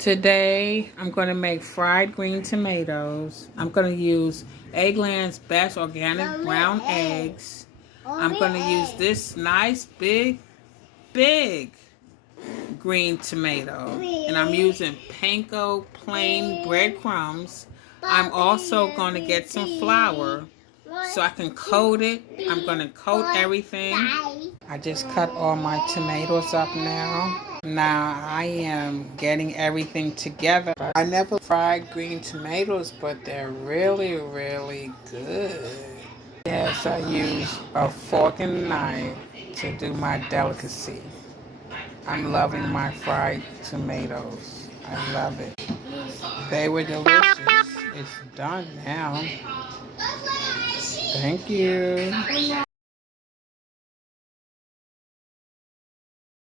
Today, I'm going to make fried green tomatoes. I'm going to use Eggland's Best Organic Brown Eggs. I'm going to use this nice big green tomato. And I'm using panko plain breadcrumbs. I'm also going to get some flour so I can coat it. I'm going to coat everything. I just cut all my tomatoes up now. Now I am getting everything together. I never fried green tomatoes, but they're really, really good. Yes, I use a fork and knife to do my delicacy. I'm loving my fried tomatoes. I love it. They were delicious. It's done now. Thank you.